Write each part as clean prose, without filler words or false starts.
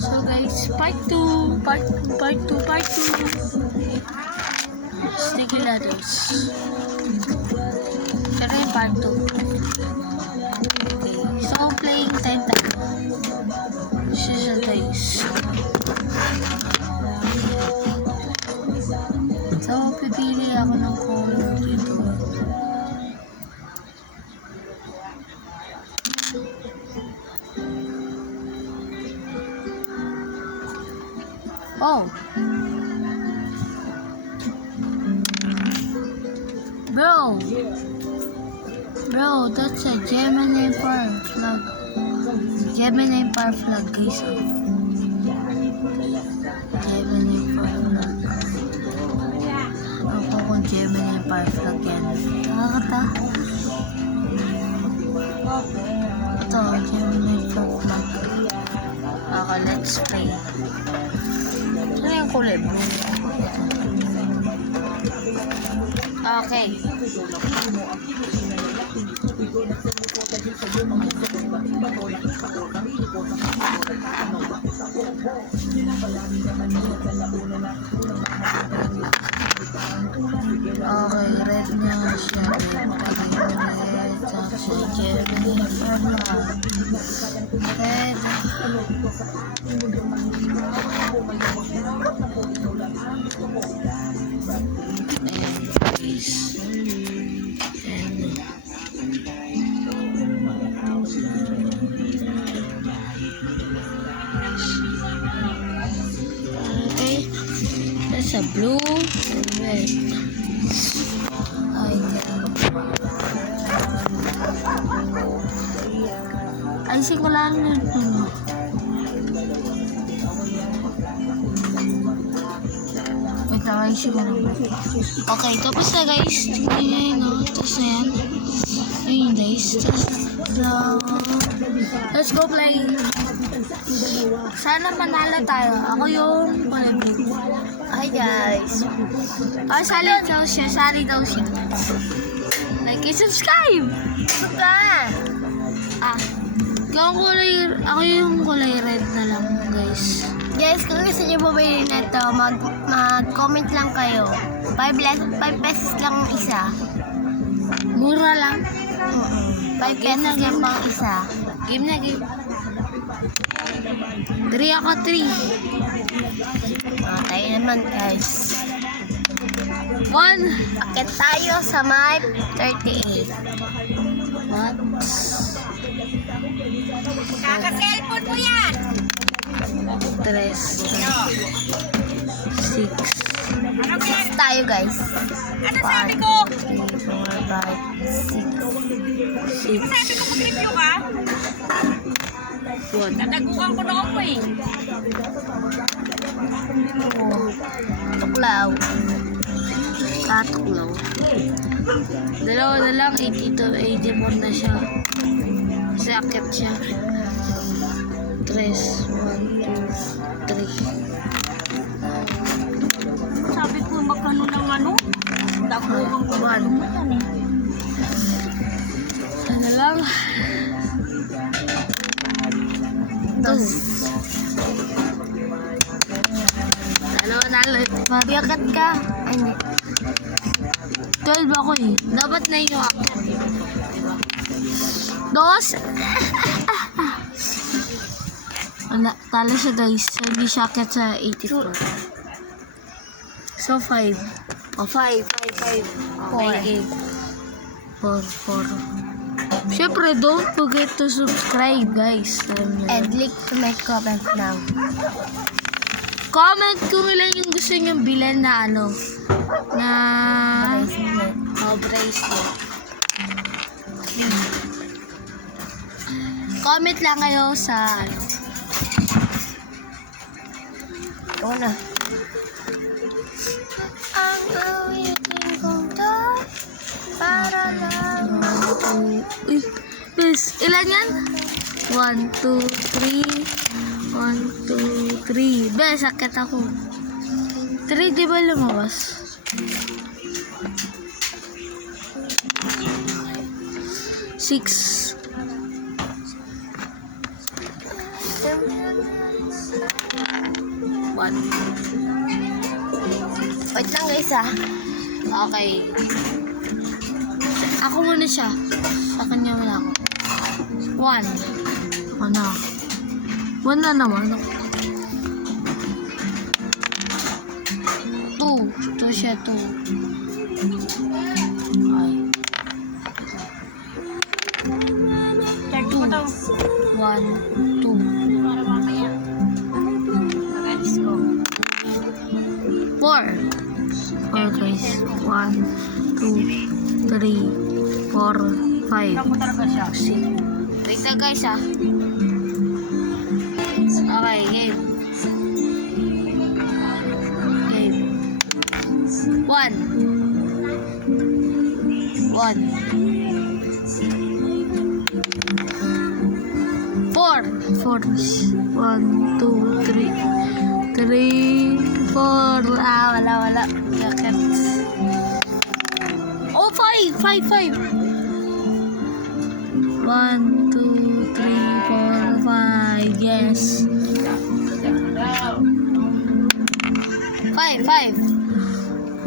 So guys, part 2. Sticky ladders. Pero yung part 2. Okay. So, playing time tayo. Siya guys. So, pipili ako ng color dito. Oh! Bro, that's a Gemini Power flag. Gemini Power flag, guys. Gemini Power flag. Ako kung Gemini Power flag yan. Nakakata. Ito, Gemini Power flag. Okay, let's play. Ano yung kulay mo? Okay. Okay, red na siya. Red, tapos Gemini flag. Red. Okay, that's a blue and red. Ayusin ko lang yun. Wait lang, ayusin ko lang. Okay, tapos na guys. Tingnan nyo, tapos na yan. Ayun guys. Let's go play. Sana manalo tayo. Ako yung palabig. Hi guys. Oh, sali daw siya. Like and subscribe. Ako yung kulay red na lang guys. Guys, kung gusto nyo bumili na ito, mag-comment lang kayo. 5 pesos lang isa. Mura lang. 5 pesos lang pang isa. Game na game. 3 ako 3. Tayo naman guys. 1. Akit tayo sa map 38. What? Kaka-cellphone mo yan! 3. 6. Tayo guys. Ano sabi ko? 1, 2, 3, 4, 5, 6. Sabi ko mag-review ka? 1. Nadagukan ko na ako eh. Tuklaw. Katuklaw. Dalawa na lang, 82, 84 na siya. Kasi akit siya. 3, 1, 2, 3. Sabi ko magkano ng ano? Dagukan ko na ano yan eh. Sana lang. 2. Dalawa na lang. Biyakat ka. Ay, hindi. 12 ako eh. Dapat na yung akit. 2. Talo siya guys. Hindi siya akit sa 84. So 5. O 5. 4. 4. Siyempre, don't forget to subscribe guys. And click to make comment now. Comment kung ilan yung gusto nyong bilan na ano. Na bracelet. Comment lang kayo sa ano. Ito na. Ang awitin kong to para lang. Uy, please, ilan yan? 1, 2, 3. 1, 2, 3. Be, sakit ako. 3, di ba lumabas? 6. 1. Wait lang guys ah. Okay. Ako muna siya. Sa kanya wala ako. 1. Ano? 1 na naman. 2. 2 siya, 2. Okay. Check mo daw. 1, 2. Para mamaya. Let's go. 4. 4 guys. 1, 2, 3, 4, 5. Saan mo talaga siya? Wait na guys ah. Okay, game. Game. 1. 4. 4. 1, 2, 3. 3, 4. Ah, wala. Jacket. Oh, 5. 5. 1, 2, 3, 4, 5. Yes. 5.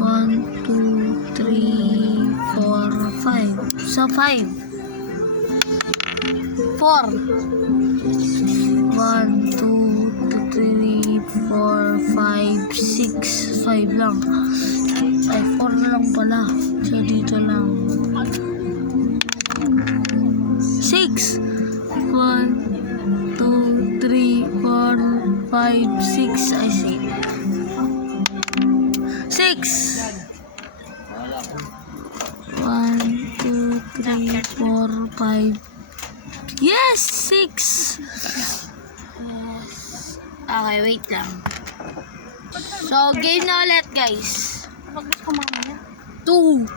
1, 2, 3, 4, 5. So, 5. 4. 1, 2, 3, 4, 5, 6. 5 lang. Ay, 4 na lang pala. So, dito lang. 6. 1, 2, 3, 4, 5, 6. I see. 6. 1, 2, 3, 4, 5. Yes! 6. Okay, wait lang. So, game na ulit, guys. Mag-miss ko mamaya. 2.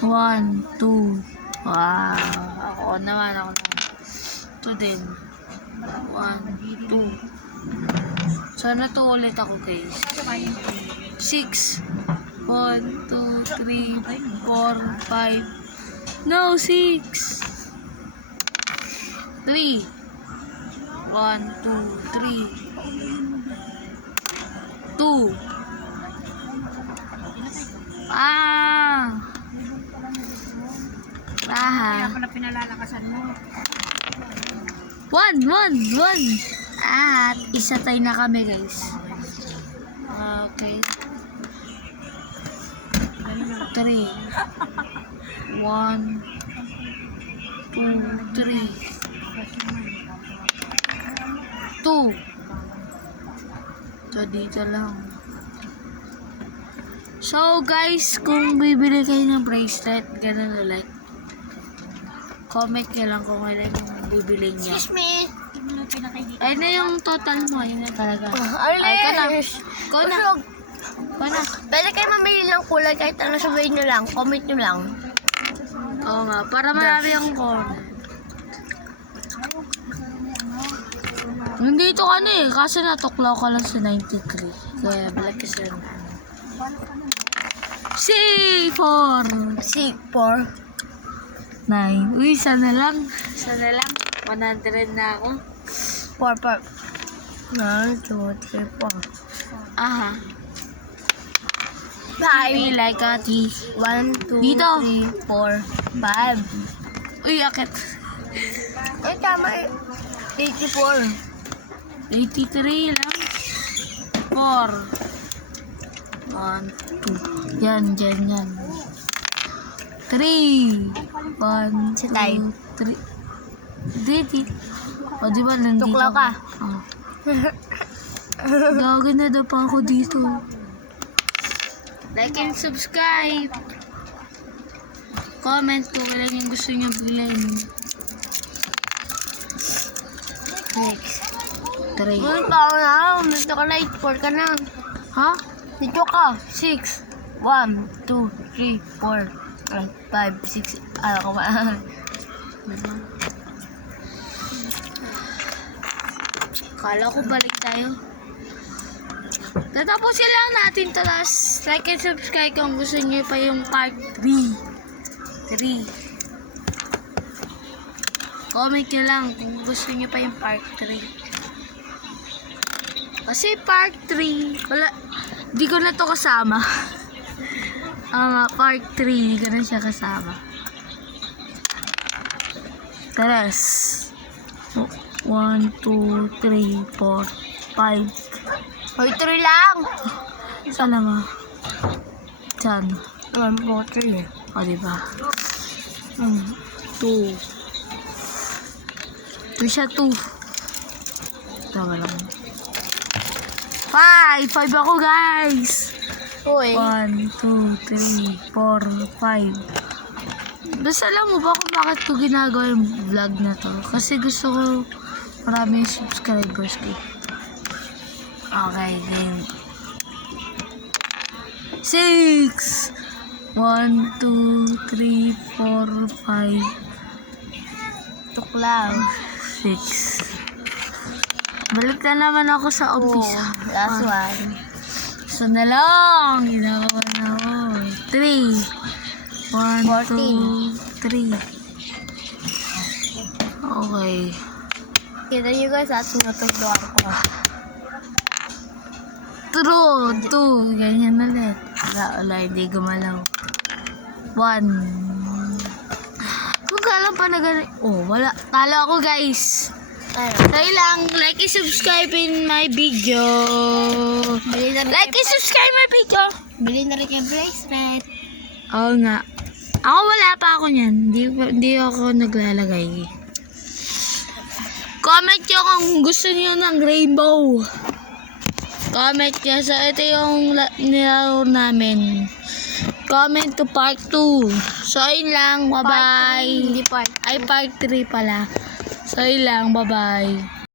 1, 2. Wow. Ako naman. 2 din. 1, 2. Sana to ulit ako, guys. 6. 1, 2, 3, 4, 5. No, 6. 3. 1, 2, 3. 2. Ah. Kaya Ah. pala pinalalakasan mo. 1. At isa tayo na kami, guys. Okay. 3. 1, 2, 3. 2. So, dito lang. So, guys, kung bibili kayo ng bracelet, ganun ulit. Comment nyo lang kung kailan yung bibili niya. Excuse me. Ay na yung total mo, yun na talaga. Alish. Ikaw na. Usog. Ikaw na. Pwede kayo mamili ng kulay kahit ano sabihin nyo lang. Comment nyo lang. Oo nga, para marami ang comment. Nandito ka na eh, kasi natuklaw ka lang sa 93. Kaya balik ka siya. C4. 4. 9. Uy, sana lang. 100 na ako. 4. 1, 2, 3, 4. Aha. 5. Like a tea. 1, 2, Dito. 3, 4, 5. Uy, akit. Ay, tama eh. 84. 83 lang. 4. 1, 2. Yan. 3. 1, Si Tay. 2, 3. Di. O, di ba nandito? Tuklaw ka. Oh. Gagawin na daw pa ako dito. Like and subscribe. Comment kung kailan yung gusto niyo bilhin. 3. Uy, tao na. Dito ka na. 4 ka na. Ha? Dito ka. 6. 1, 2, 3, 4, 5, 6. Ano ka ba? Kala ko balik tayo. Tatapusin lang natin to, last. Like and subscribe kung gusto niyo pa yung part 3. Comment nyo lang kung gusto nyo pa yung part 3. Kasi part 3, wala, di ko na to kasama. Part 3, di ko na siya kasama. Tres. 1, 2, 3, 4, 5. Hoy, 3 lang. Sana mo? Diyan. 1, 4, 3. O, diba? 2. Ito siya 2. Tama lang. 5 ako, guys. Uy. 1, 2, 3, 4, 5. Basta alam mo ba kung bakit ko ginagawa yung vlog na to? Kasi gusto ko maraming subscribers ko. Okay, game. 6. 1, 2, 3, 4, 5, Tuk lang. 6. Balik na naman ako sa office. Last one. So na lang. Ginagawa na ako. 3. 1, 2, 3. Okay. Kita nyo guys, at sinutugduan ko. True. 2. Ganyan ulit. Wala, hindi gumalaw. 1. Kung kailan pa na ganun. Oh, wala. Talo ako, guys. Tayo lang. Like and subscribe in my video. Bili na rin Like and subscribe my video. Bili na rin yung bracelet. Oo nga. Ako wala pa ako niyan. Hindi ako naglalagay. Comment nyo kung gusto niyo ng rainbow. Comment nyo. So, ito yung nilaro namin. Comment to part 2. So, ayun lang. Bye-bye. Hindi part. Ay, part 3 pala. So, ayun lang. Bye-bye.